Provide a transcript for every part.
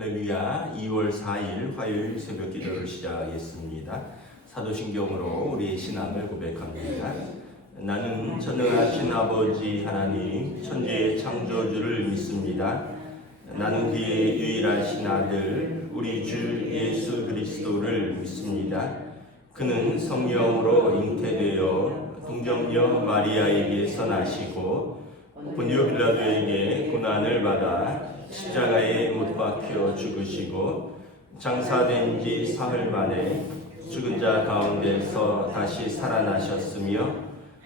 할렐루야. 2월 4일 화요일 새벽 기도를 시작하겠습니다. 사도신경으로 우리의 신앙을 고백합니다. 나는 전능하신 아버지 하나님 천지의 창조주를 믿습니다. 나는 그의 유일하신 아들 우리 주 예수 그리스도를 믿습니다. 그는 성령으로 잉태되어 동정녀 마리아에게서 나시고 본디오 빌라도에게 고난을 받아 십자가에 못 박혀 죽으시고 장사된 지 사흘 만에 죽은 자 가운데서 다시 살아나셨으며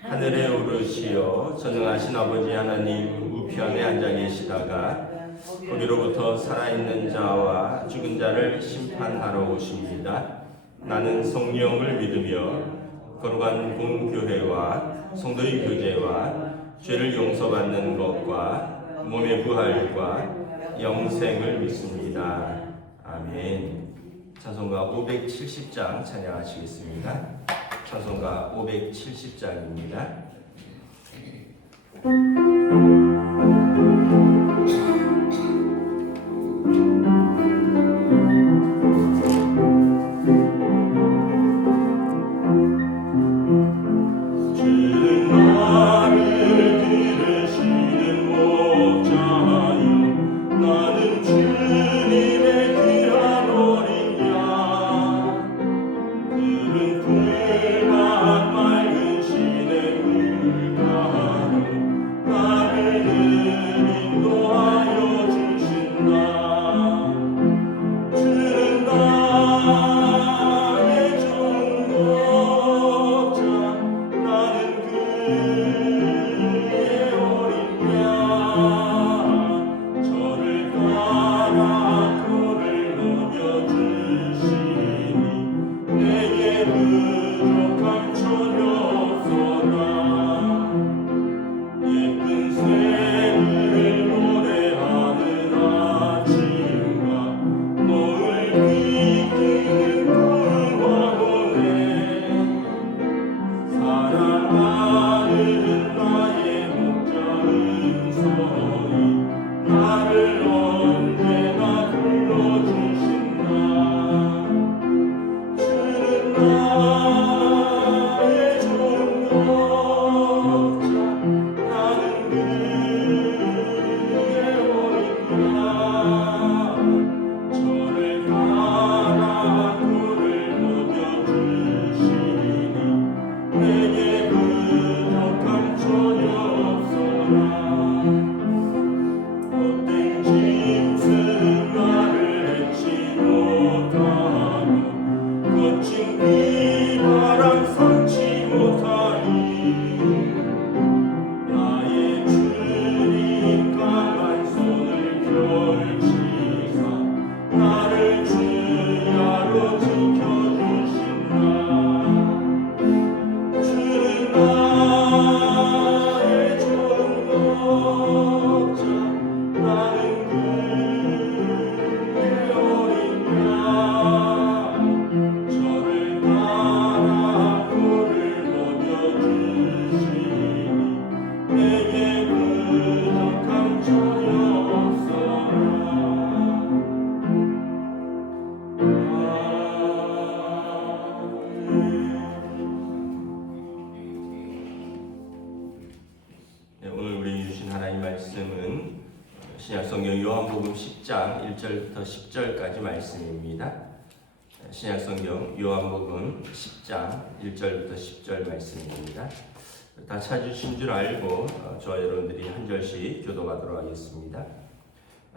하늘에 오르시어 전능하신 아버지 하나님 우편에 앉아 계시다가 거기로부터 살아있는 자와 죽은 자를 심판하러 오십니다. 나는 성령을 믿으며 거룩한 공교회와 성도의 교제와 죄를 용서받는 것과 몸의 부활과 영생을 믿습니다. 아멘. 찬송가 570장 찬양하시겠습니다. 찬송가 570장입니다. 신약성경 요한복음 10장 1절부터 10절까지 말씀입니다. 신약성경 요한복음 10장 1절부터 10절 말씀입니다. 다 찾으신 줄 알고 저와 여러분들이 한 절씩 교도하도록 하겠습니다.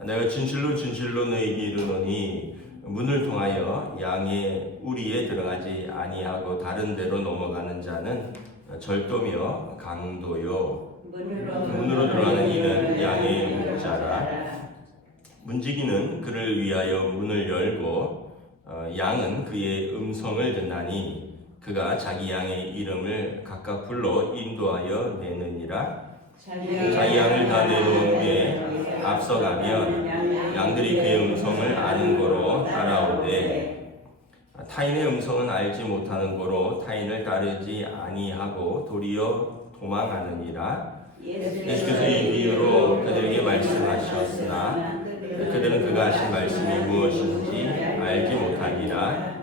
내가 진실로 진실로 너희에게 이르노니 문을 통하여 양의 우리에 들어가지 아니하고 다른 데로 넘어가는 자는 절도며 강도요 문으로 들어가는 이는 양의 목자라. 문지기는 그를 위하여 문을 열고 양은 그의 음성을 듣나니 그가 자기 양의 이름을 각각 불러 인도하여 내느니라. 자기 양을 다 내놓은 후에 앞서가면 양들이 그의 음성을 아는 거로 따라오되 타인의 음성은 알지 못하는 거로 타인을 따르지 아니하고 도리어 도망하느니라. 예수께서 이 비유로 그들에게 말씀하셨으나 그들은 그가 하신 말씀이 무엇인지 알지 못하니라.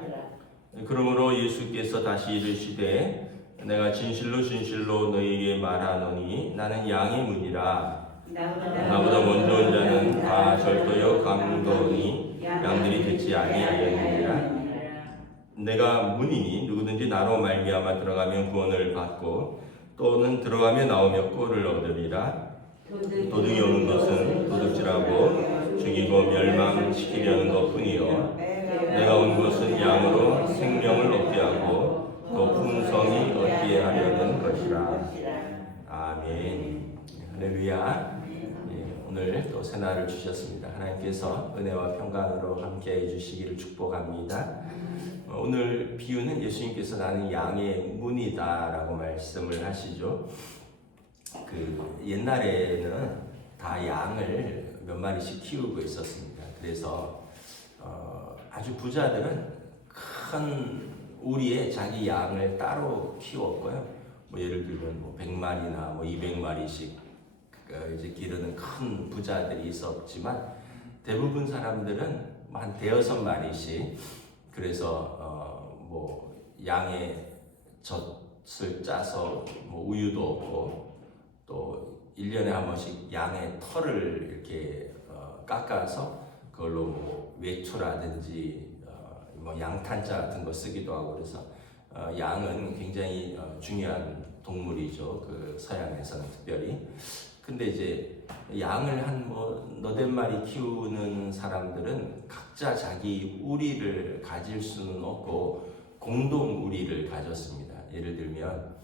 그러므로 예수께서 다시 이르시되 내가 진실로 진실로 너희에게 말하노니 나는 양의 문이라. 나보다 먼저 온 자는 다 절도요 강도니 양들이 듣지 아니하였느니라. 내가 문이니 누구든지 나로 말미암아 들어가면 구원을 받고 또는 들어가며 나오며 꼴을 얻으리라. 도둑이 오는 것은 도둑질하고 죽이고 멸망시키려는 것뿐이요 내가 온 것은 양으로 생명을 얻게 하고 또 풍성히 얻게 하려는 것이라. 아멘. 할렐루야. 오늘 또 새날을 주셨습니다. 하나님께서 은혜와 평강으로 함께해 주시기를 축복합니다. 오늘 비유는 예수님께서 나는 양의 문이다라고 말씀을 하시죠. 옛날에는 다 양을 몇 마리씩 키우고 있었습니다. 그래서 아주 부자들은 큰 우리에 자기 양을 따로 키웠고요. 예를 들면 100마리나 200마리씩 이제 기르는 큰 부자들이 있었지만 대부분 사람들은 한 대여섯 마리씩 그래서 양의 젖을 짜서 우유도 얻고 또 1년에 한 번씩 양의 털을 이렇게 깎아서 그걸로 외투라든지 양탄자 같은 거 쓰기도 하고 그래서 양은 굉장히 중요한 동물이죠. 그 서양에서는 특별히. 근데 이제 양을 한 너댓 마리 키우는 사람들은 각자 자기 우리를 가질 수는 없고 공동 우리를 가졌습니다. 예를 들면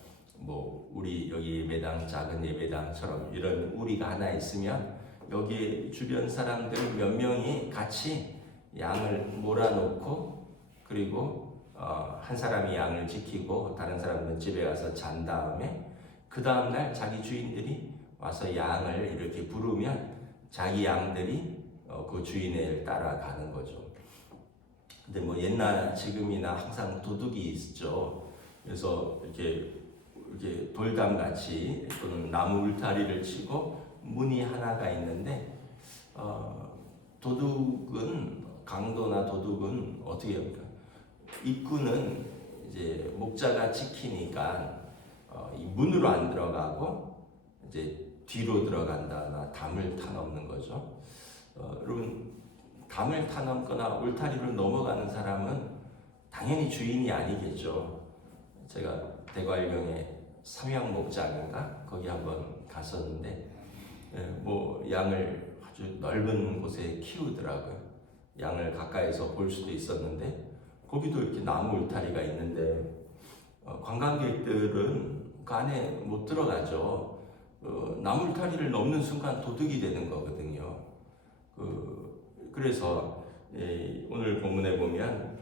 우리 여기 예배당 작은 예배당처럼 이런 우리가 하나 있으면 여기 주변 사람들 몇 명이 같이 양을 몰아놓고 그리고 한 사람이 양을 지키고 다른 사람은 집에 가서 잔 다음에 그 다음날 자기 주인들이 와서 양을 이렇게 부르면 자기 양들이 그 주인을 따라가는 거죠. 근데 옛날 지금이나 항상 도둑이 있죠. 그래서 이렇게 돌담 같이 또는 나무 울타리를 치고 문이 하나가 있는데 도둑은 강도나 도둑은 어떻게 합니까? 입구는 이제 목자가 지키니까 이 문으로 안 들어가고 이제 뒤로 들어간다나 담을 타넘는 거죠. 여러분 담을 타넘거나 울타리를 넘어가는 사람은 당연히 주인이 아니겠죠. 제가 대관령에 삼양 목장인가 거기 한번 갔었는데 양을 아주 넓은 곳에 키우더라고요. 양을 가까이서 볼 수도 있었는데 거기도 이렇게 나무 울타리가 있는데 관광객들은 그 안에 못 들어가죠. 나무 울타리를 넘는 순간 도둑이 되는 거거든요. 그래서 오늘 본문에 보면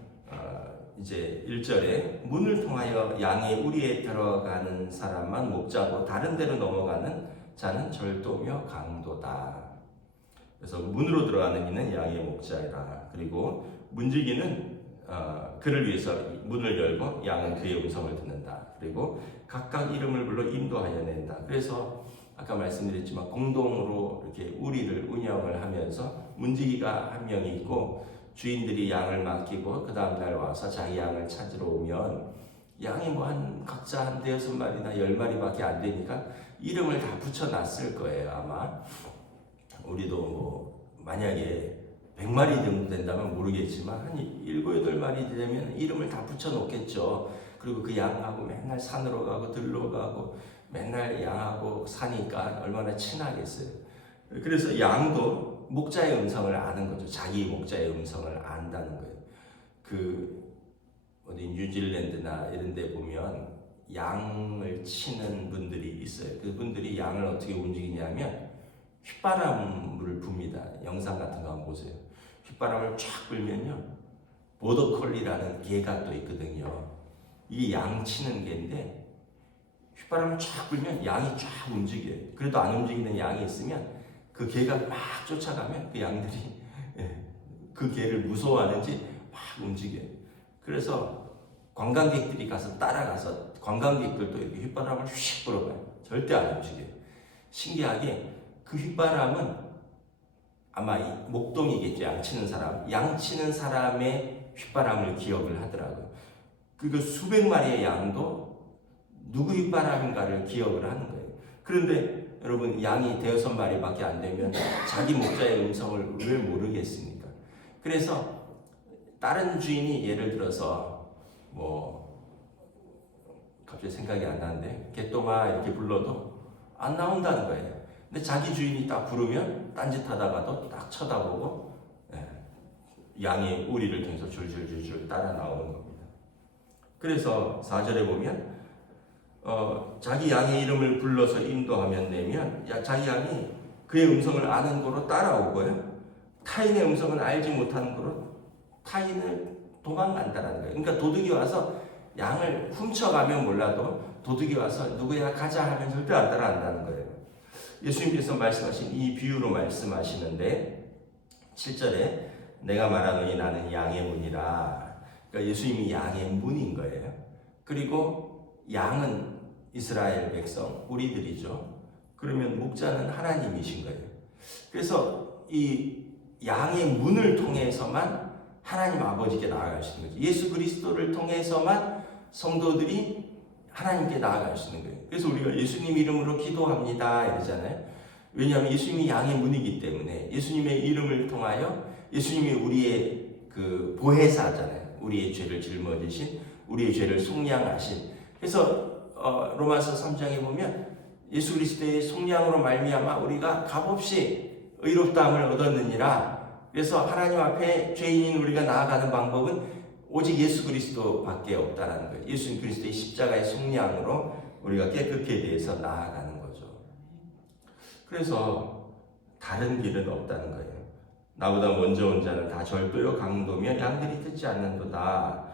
이제 1절에 문을 통하여 양의 우리에 들어가는 사람만 목자고 다른 데로 넘어가는 자는 절도며 강도다. 그래서 문으로 들어가는 이는 양의 목자이라. 그리고 문지기는 그를 위해서 문을 열고 양은 그의 음성을 듣는다. 그리고 각각 이름을 불러 인도하여 낸다. 그래서 아까 말씀드렸지만 공동으로 이렇게 우리를 운영을 하면서 문지기가 한 명이 있고 주인들이 양을 맡기고 그 다음날 와서 자기 양을 찾으러 오면 양이 각자 한 대여섯 마리나 10마리밖에 안 되니까 이름을 다 붙여놨을 거예요. 아마 우리도 만약에 100마리 정도 된다면 모르겠지만 한 7, 8마리 되면 이름을 다 붙여놓겠죠. 그리고 그 양하고 맨날 산으로 가고 들로 가고 맨날 양하고 사니까 얼마나 친하겠어요. 그래서 양도 목자의 음성을 아는 거죠. 자기 목자의 음성을 안다는 거예요. 어디 뉴질랜드나 이런 데 보면 양을 치는 분들이 있어요. 그분들이 양을 어떻게 움직이냐면 휘바람을 붑니다. 영상 같은 거 한번 보세요. 휘바람을 쫙 불면요. 보더콜리라는 개가 또 있거든요. 이게 양 치는 개인데 휘바람을 쫙 불면 양이 쫙 움직여요. 그래도 안 움직이는 양이 있으면 그 개가 막 쫓아가면 그 양들이 그 개를 무서워하는지 막 움직여요. 그래서 관광객들이 가서 따라가서 관광객들도 이렇게 휘바람을 휙 불어봐요. 절대 안 움직여요. 신기하게 그 휘바람은 아마 목동이겠죠. 양치는 사람. 양치는 사람의 휘바람을 기억을 하더라고요. 그 수백 마리의 양도 누구 휘바람인가를 기억을 하는 거예요. 그런데 여러분, 양이 대여섯 마리밖에 안 되면 자기 목자의 음성을 왜 모르겠습니까? 그래서 다른 주인이 예를 들어서 갑자기 생각이 안 나는데 개똥아 이렇게 불러도 안 나온다는 거예요. 근데 자기 주인이 딱 부르면 딴짓하다가도 딱 쳐다보고 양이 우리를 통해서 줄줄줄줄 따라 나오는 겁니다. 그래서 4절에 보면 자기 양의 이름을 불러서 인도하면 내면 자기 양이 그의 음성을 아는 거로 따라오고요. 타인의 음성은 알지 못하는 거로 타인을 도망간다는 거예요. 그러니까 도둑이 와서 양을 훔쳐가면 몰라도 도둑이 와서 누구야 가자 하면 절대 안 따라간다는 거예요. 예수님께서 말씀하신 이 비유로 말씀하시는데 7절에 내가 말하노니 나는 양의 문이라. 그러니까 예수님이 양의 문인 거예요. 그리고 양은 이스라엘 백성, 우리들이죠. 그러면 목자는 하나님이신 거예요. 그래서 이 양의 문을 통해서만 하나님 아버지께 나아갈 수 있는 거죠. 예수 그리스도를 통해서만 성도들이 하나님께 나아갈 수 있는 거예요. 그래서 우리가 예수님 이름으로 기도합니다 이러잖아요. 왜냐하면 예수님이 양의 문이기 때문에 예수님의 이름을 통하여 예수님이 우리의 그 보혜사잖아요. 우리의 죄를 짊어지신, 우리의 죄를 속량하신. 그래서 로마서 3장에 보면 예수 그리스도의 속량으로 말미암아 우리가 값없이 의롭다함을 얻었느니라. 그래서 하나님 앞에 죄인인 우리가 나아가는 방법은 오직 예수 그리스도밖에 없다는 거예요. 예수 그리스도의 십자가의 속량으로 우리가 깨끗게 대해서 나아가는 거죠. 그래서 다른 길은 없다는 거예요. 나보다 먼저 온 자는 다 절도요 강도며 양들이 듣지 않는도다.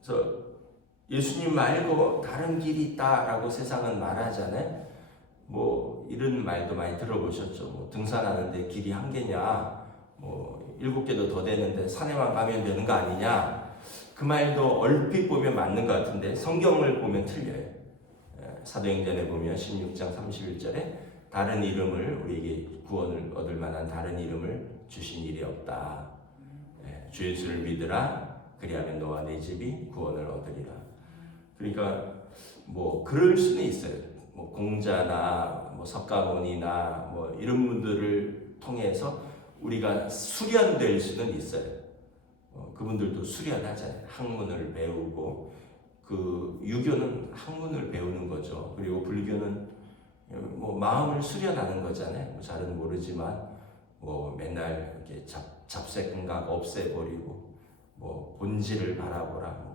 그래서 예수님 말고 다른 길이 있다라고 세상은 말하잖아요. 이런 말도 많이 들어보셨죠. 등산하는데 길이 한 개냐, 7개도 더 되는데 산에만 가면 되는 거 아니냐. 그 말도 얼핏 보면 맞는 것 같은데 성경을 보면 틀려요. 사도행전에 보면 16장 31절에 다른 이름을 우리에게 구원을 얻을 만한 다른 이름을 주신 일이 없다. 주 예수를 믿으라. 그리하면 너와 내 집이 구원을 얻으리라. 그러니까 그럴 수는 있어요. 공자나 석가모니나 이런 분들을 통해서 우리가 수련될 수는 있어요. 그분들도 수련하잖아요. 학문을 배우고 유교는 학문을 배우는 거죠. 그리고 불교는 마음을 수련하는 거잖아요. 잘은 모르지만 맨날 이렇게 잡생각 없애버리고 본질을 바라보라.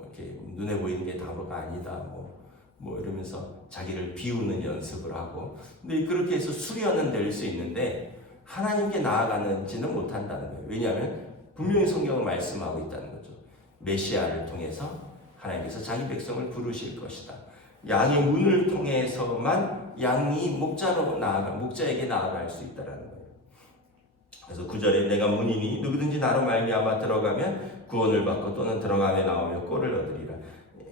이렇게 눈에 보이는 게 다가 아니다. 이러면서 자기를 비우는 연습을 하고. 근데 그렇게 해서 수련은 될 수 있는데 하나님께 나아가는지는 못한다는 거예요. 왜냐하면 분명히 성경을 말씀하고 있다는 거죠. 메시아를 통해서 하나님께서 자기 백성을 부르실 것이다. 양의 문을 통해서만 양이 목자에게 나아갈 수 있다는 거예요. 그래서 9절에 내가 문이니 누구든지 나로 말미암아 들어가면 구원을 받고 또는 들어가며 나오며 꼴을 얻으리라.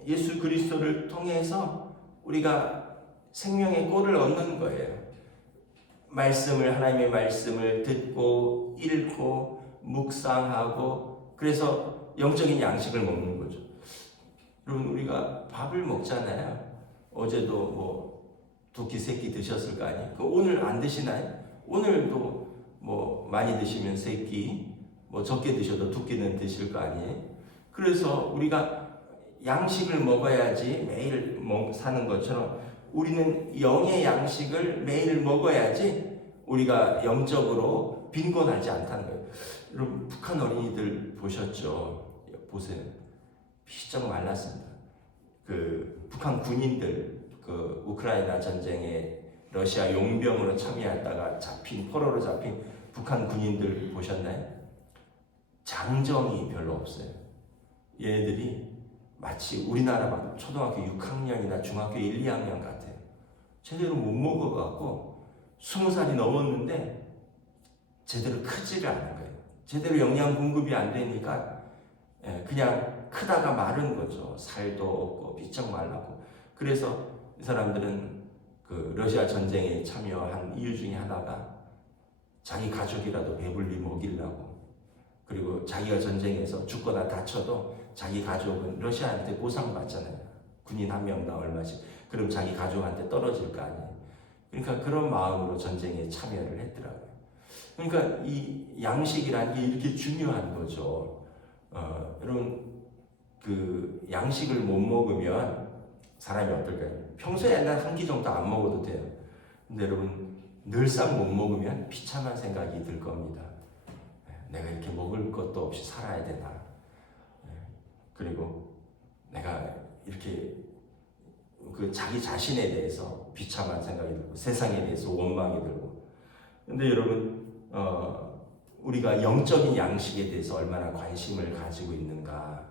예수 그리스도를 통해서 우리가 생명의 꼴을 얻는 거예요. 하나님의 말씀을 듣고 읽고 묵상하고 그래서 영적인 양식을 먹는 거죠. 여러분, 우리가 밥을 먹잖아요. 어제도 두 끼, 세 끼 드셨을 거 아니에요? 오늘 안 드시나요? 오늘도 많이 드시면 세 끼, 적게 드셔도 두 끼는 드실 거 아니에요? 그래서 우리가 양식을 먹어야지 매일 사는 것처럼 우리는 영의 양식을 매일 먹어야지 우리가 영적으로 빈곤하지 않다는 거예요. 여러분, 북한 어린이들 보셨죠? 보세요. 피쩍 말랐습니다. 북한 군인들, 우크라이나 전쟁에 러시아 용병으로 참여했다가 포로로 잡힌 북한 군인들 보셨나요? 장정이 별로 없어요. 얘네들이 마치 우리나라 초등학교 6학년이나 중학교 1, 2학년 같아요. 제대로 못 먹어갖고 20살이 넘었는데 제대로 크지를 않은 거예요. 제대로 영양 공급이 안 되니까 그냥 크다가 마른 거죠. 살도 없고 비쩍 말라고. 그래서 이 사람들은 러시아 전쟁에 참여한 이유 중에 하나가 자기 가족이라도 배불리 먹이려고. 그리고 자기가 전쟁에서 죽거나 다쳐도 자기 가족은 러시아한테 보상받잖아요. 군인 한 명당 얼마씩. 그럼 자기 가족한테 떨어질 거 아니에요. 그러니까 그런 마음으로 전쟁에 참여를 했더라고요. 그러니까 이 양식이라는 게 이렇게 중요한 거죠. 여러분, 그 양식을 못 먹으면 사람이 어떨까요? 평소에 한 끼 정도 안 먹어도 돼요. 근데 여러분, 늘상 못 먹으면 비참한 생각이 들 겁니다. 내가 이렇게 먹을 것도 없이 살아야 되나? 그리고 내가 이렇게 그 자기 자신에 대해서 비참한 생각이 들고 세상에 대해서 원망이 들고. 근데 여러분, 우리가 영적인 양식에 대해서 얼마나 관심을 가지고 있는가?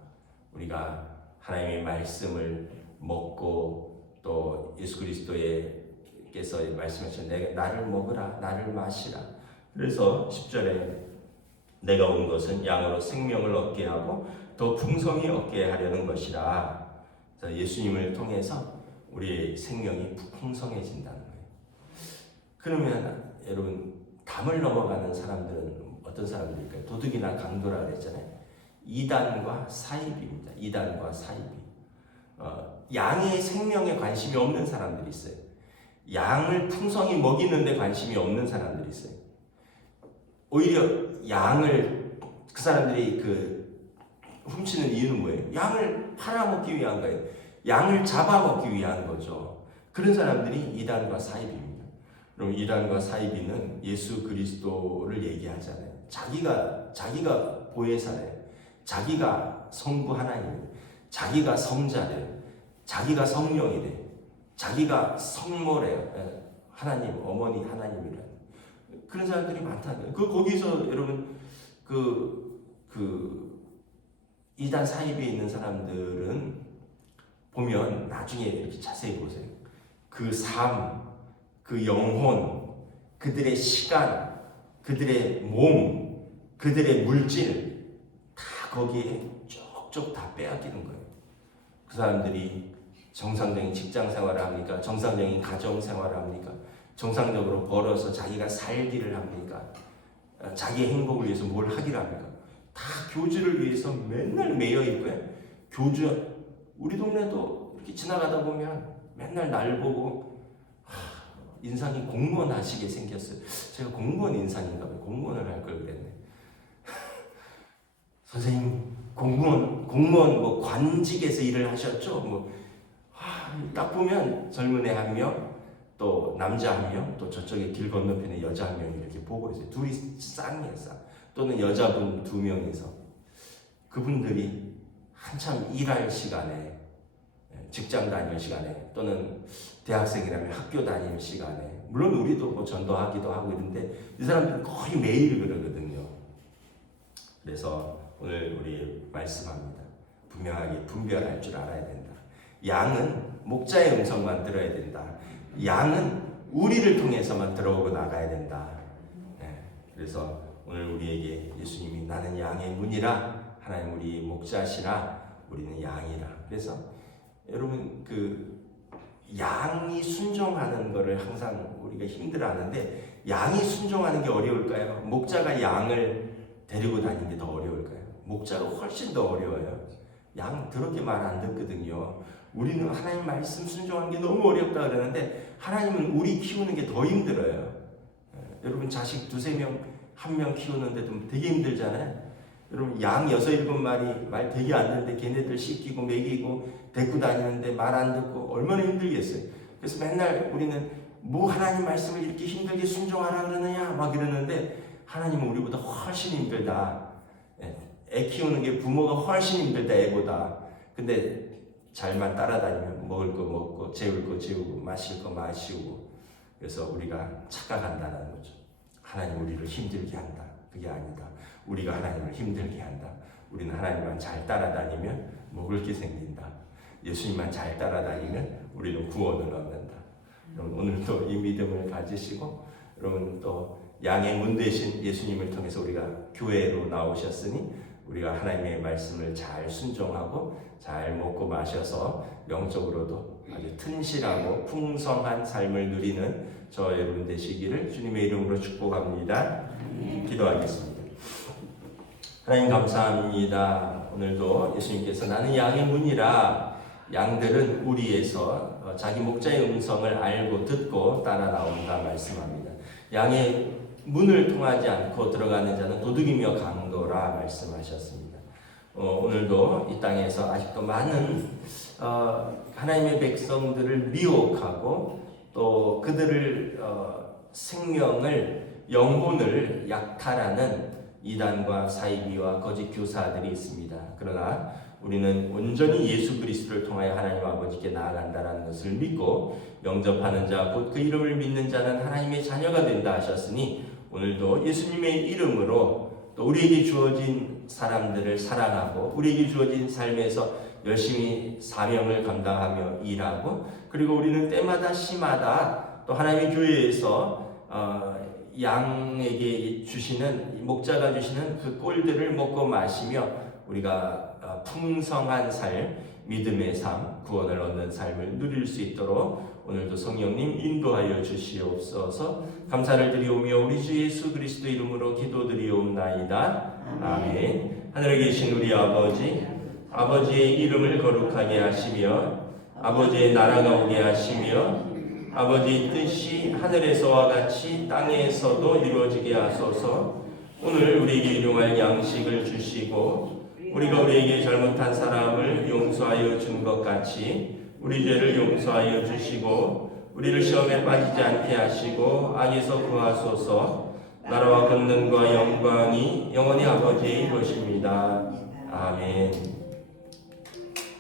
우리가 하나님의 말씀을 먹고 또 예수 그리스도께서 말씀하신 나를 먹으라, 나를 마시라. 그래서 10절에 내가 온 것은 양으로 생명을 얻게 하고 더 풍성히 얻게 하려는 것이라. 예수님을 통해서 우리의 생명이 풍성해진다는 거예요. 그러면 여러분, 담을 넘어가는 사람들은 어떤 사람들일까요? 도둑이나 강도라 그랬잖아요. 이단과 사입입니다. 이단과 사입이. 양의 생명에 관심이 없는 사람들이 있어요. 양을 풍성히 먹이는데 관심이 없는 사람들이 있어요. 오히려 양을 그 사람들이 훔치는 이유는 뭐예요? 양을 팔아먹기 위한 거예요. 양을 잡아먹기 위한 거죠. 그런 사람들이 이단과 사입입니다. 그럼 이단과 사입이는 예수 그리스도를 얘기하잖아요. 자기가 보혜사래요. 자기가 성부 하나님이래요. 자기가 성자래요. 자기가 성령이래요. 자기가 성모래요. 하나님, 어머니 하나님이래요. 그런 사람들이 많다는 거예요. 거기서 여러분, 이단 사입에 있는 사람들은 보면 나중에 이렇게 자세히 보세요. 그 삶, 그 영혼, 그들의 시간, 그들의 몸, 그들의 물질 다 거기에 쪽쪽 다 빼앗기는 거예요. 그 사람들이 정상적인 직장 생활을 합니까? 정상적인 가정 생활을 합니까? 정상적으로 벌어서 자기가 살기를 합니까? 자기 행복을 위해서 뭘 하기를 합니까? 다 교주를 위해서 맨날 매여 있고요. 교주, 우리 동네도 이렇게 지나가다 보면 맨날 날 보고 인상이 공무원 하시게 생겼어요. 제가 공무원 인상인가 봐요. 공무원을 할 걸 그랬네. 선생님, 공무원 뭐 관직에서 일을 하셨죠? 딱 보면 젊은 애 한 명, 또 남자 한 명, 또 저쪽에 길 건너편에 여자 한 명이 이렇게 보고 있어요. 둘이 쌍이에요, 쌍. 또는 여자분 2명이서 그분들이 한참 일할 시간에, 직장 다닐 시간에, 또는 대학생이라면 학교 다닐 시간에, 물론 우리도 뭐 전도하기도 하고 이런데 이 사람들은 거의 매일 그러거든요. 그래서 오늘 우리 말씀합니다. 분명하게 분별할 줄 알아야 된다. 양은 목자의 음성만 들어야 된다. 양은 우리를 통해서만 들어오고 나가야 된다. 그래서 오늘 우리에게 예수님이 나는 양의 문이라, 하나님 우리 목자시라, 우리는 양이라. 그래서 여러분, 양이 순종하는 것을 항상 우리가 힘들어하는데, 양이 순종하는 게 어려울까요? 목자가 양을 데리고 다니는 게 더 어려울까요? 목자가 훨씬 더 어려워요. 양 더럽게 말 안 듣거든요. 우리는 하나님 말씀 순종하는 게 너무 어렵다 그러는데, 하나님은 우리 키우는 게 더 힘들어요. 여러분, 자식 2-3명, 1명 키우는데도 되게 힘들잖아요. 여러분, 양 6-7마리 말 되게 안 듣는데 걔네들 씻기고 먹이고 데리고 다니는데 말 안 듣고 얼마나 힘들겠어요. 그래서 맨날 우리는 뭐 하나님 말씀을 이렇게 힘들게 순종하라 그러느냐 막 이러는데, 하나님은 우리보다 훨씬 힘들다. 애 키우는 게 부모가 훨씬 힘들다, 애보다. 근데 잘만 따라다니면 먹을 거 먹고 재울 거 재우고 마실 거 마시고. 그래서 우리가 착각한다는 거죠. 하나님 우리를 힘들게 한다. 그게 아니다. 우리가 하나님을 힘들게 한다. 우리는 하나님만 잘 따라다니면 먹을 게 생긴다. 예수님만 잘 따라다니면 우리는 구원을 얻는다. 여러분, 오늘도 이 믿음을 가지시고, 여러분 또 양의 문 되신 예수님을 통해서 우리가 교회로 나오셨으니 우리가 하나님의 말씀을 잘 순종하고 잘 먹고 마셔서 영적으로도 아주 튼실하고 풍성한 삶을 누리는 저 여러분 되시기를 주님의 이름으로 축복합니다. 기도하겠습니다. 하나님 감사합니다. 오늘도 예수님께서 나는 양의 문이라 양들은 우리에서 자기 목자의 음성을 알고 듣고 따라 나온다 말씀합니다. 양의 문을 통하지 않고 들어가는 자는 도둑이며 강도라 말씀하셨습니다. 오늘도 이 땅에서 아직도 많은 하나님의 백성들을 미혹하고 또 그들을 생명을 영혼을 약탈하는 이단과 사이비와 거짓 교사들이 있습니다. 그러나 우리는 온전히 예수 그리스도를 통하여 하나님 아버지께 나아간다는 것을 믿고 영접하는 자 곧 그 이름을 믿는 자는 하나님의 자녀가 된다 하셨으니 오늘도 예수님의 이름으로 또 우리에게 주어진 사람들을 사랑하고 우리에게 주어진 삶에서 열심히 사명을 감당하며 일하고 그리고 우리는 때마다 시마다 또 하나님의 교회에서 양에게 주시는 목자가 주시는 그 꼴들을 먹고 마시며 우리가 풍성한 삶, 믿음의 삶, 구원을 얻는 삶을 누릴 수 있도록 오늘도 성령님 인도하여 주시옵소서. 감사를 드리오며 우리 주 예수 그리스도 이름으로 기도드리옵나이다. 아멘. 하늘에 계신 우리 아버지, 아버지의 이름을 거룩하게 하시며 아버지의 나라가 오게 하시며 아버지의 뜻이 하늘에서와 같이 땅에서도 이루어지게 하소서. 오늘 우리에게 일용할 양식을 주시고 우리가 우리에게 잘못한 사람을 용서하여 준 것 같이 우리 죄를 용서하여 주시고 우리를 시험에 빠지지 않게 하시고 악에서 구하소서. 나라와 권능과 영광이 영원히 아버지의 것입니다. 아멘.